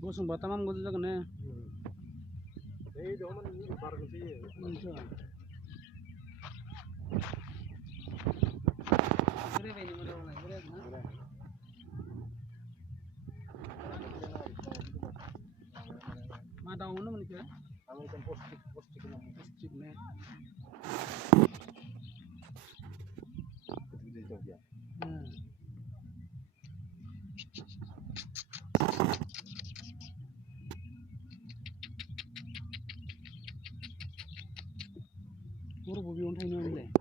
Bosong batamam godo jaga ne. Doman ini baru sih. Gede be ni mana mana gede na. Mata ono mani kya? American postik namu. Postik ne. Gede jauh ya. Puro bobi on thai ne.